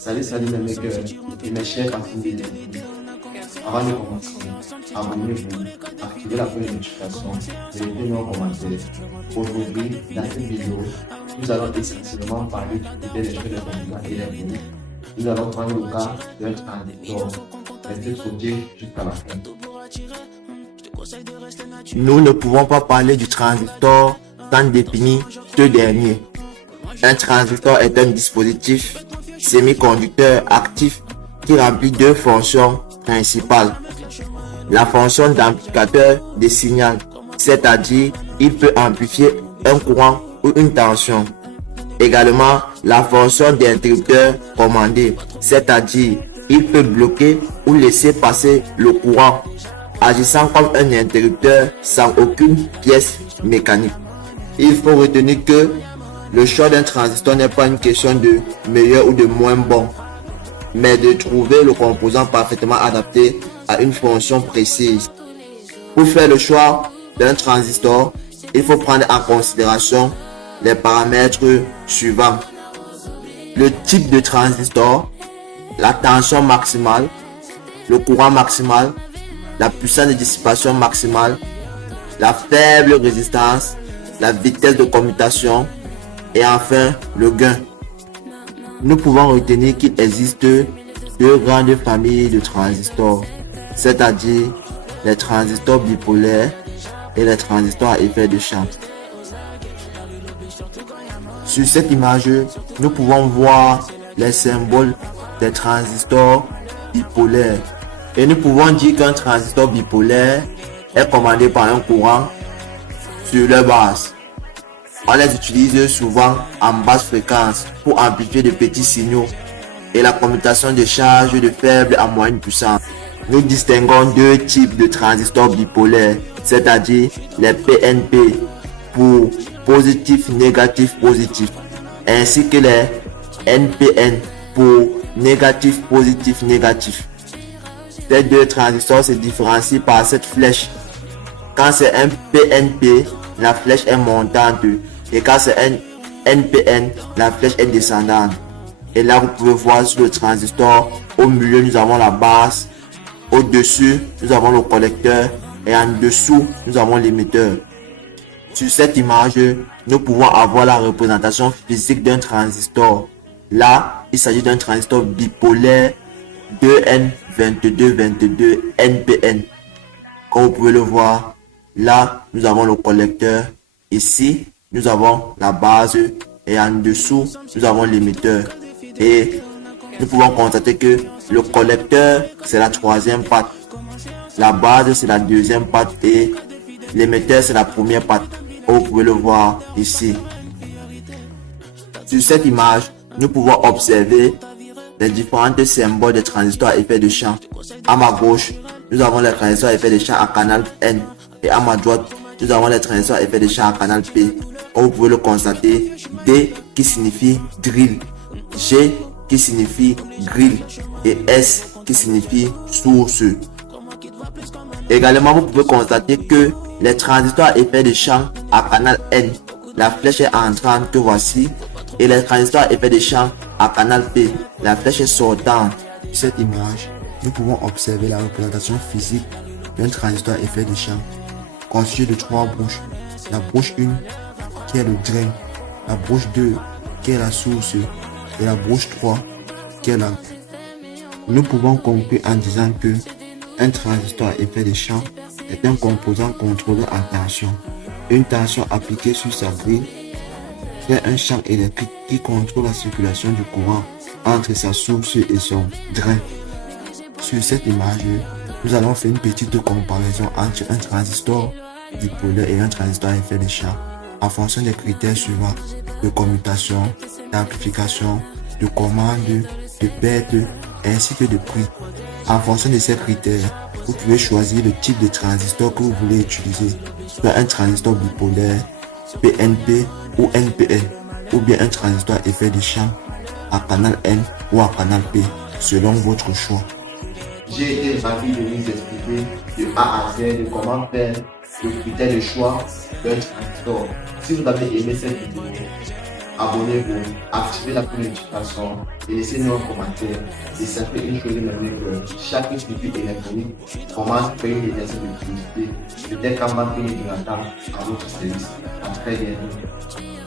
Salut les mecs et mes chers passionnés. Avant de commencer, abonnez-vous, activez la cloche de notification, mettez nos commentaires. Aujourd'hui, dans cette vidéo, nous allons essentiellement parler des choses de comportement et des données. Nous allons prendre le cas d'un transistor. Restez scotché jusqu'à la fin. Nous ne pouvons pas parler du transistor sans définir ce dernier. Un transistor est un dispositif semi-conducteur actif qui remplit deux fonctions principales. La fonction d'amplificateur de signal, c'est-à-dire il peut amplifier un courant ou une tension. Également, la fonction d'interrupteur commandé, c'est-à-dire il peut bloquer ou laisser passer le courant, agissant comme un interrupteur sans aucune pièce mécanique. Il faut retenir que le choix d'un transistor n'est pas une question de meilleur ou de moins bon, mais de trouver le composant parfaitement adapté à une fonction précise. Pour faire le choix d'un transistor, il faut prendre en considération les paramètres suivants. Le type de transistor, la tension maximale, le courant maximal, la puissance de dissipation maximale, la faible résistance, la vitesse de commutation et enfin le gain. Nous pouvons retenir qu'il existe deux grandes familles de transistors, c'est-à-dire les transistors bipolaires et les transistors à effet de champ. Sur cette image, nous pouvons voir les symboles des transistors bipolaires. Et nous pouvons dire qu'un transistor bipolaire est commandé par un courant sur leur base. On les utilise souvent en basse fréquence pour amplifier de petits signaux et la commutation de charges de faible à moyenne puissance. Nous distinguons deux types de transistors bipolaires, c'est-à-dire les PNP pour positif, négatif, positif, ainsi que les NPN pour négatif, positif, négatif. Ces deux transistors se différencient par cette flèche. Quand c'est un PNP, la flèche est montante, et quand c'est un NPN, la flèche est descendante. Et là, vous pouvez voir sur le transistor, au milieu, nous avons la base, au-dessus, nous avons le collecteur, et en dessous, nous avons l'émetteur. Sur cette image, nous pouvons avoir la représentation physique d'un transistor. Là, il s'agit d'un transistor bipolaire 2N2222 NPN. Comme vous pouvez le voir, là, nous avons le collecteur. Ici, nous avons la base et en dessous, nous avons l'émetteur. Et nous pouvons constater que le collecteur, c'est la troisième patte. La base, c'est la deuxième patte et l'émetteur, c'est la première patte. Comme vous pouvez le voir ici. Sur cette image, nous pouvons observer les différents symboles des transistors à effet de champ. À ma gauche, nous avons les transistors à effet de champ à canal N. Et à ma droite, nous avons les transistors à effet de champ à canal P. Comme vous pouvez le constater, D qui signifie drill, G qui signifie grill et S qui signifie source. Également, vous pouvez constater que les transistors à effet de champ à canal N, la flèche est entrante que voici, et les transistors à effet de champ à canal P, la flèche est sortante. Sur cette image, nous pouvons observer la représentation physique d'un transistor à effet de champ constitué de trois bouches. La bouche 1 qui est le drain, la bouche 2 qui est la source et la bouche 3 qui est la... Nous pouvons conclure en disant que un transistor à effet de champ est un composant contrôlé en tension. Une tension appliquée sur sa grille est un champ électrique qui contrôle la circulation du courant entre sa source et son drain. Sur cette image, nous allons faire une petite comparaison entre un transistor bipolaire et un transistor à effet de champ en fonction des critères suivants: de commutation, d'amplification, de commande, de perte ainsi que de prix. En fonction de ces critères, vous pouvez choisir le type de transistor que vous voulez utiliser, soit un transistor bipolaire, PNP ou NPN, ou bien un transistor à effet de champ à canal N ou à canal P, selon votre choix. J'ai été ravi de vous expliquer de A à Z de comment faire le critère de choix d'un transistor. Si vous avez aimé cette vidéo, abonnez-vous, activez la notification et laissez-nous un commentaire. Et ça fait une chose même que chaque institut électronique commence à faire une exercice de publicité. Peut-être qu'en banque, il y a à votre service. À très bientôt.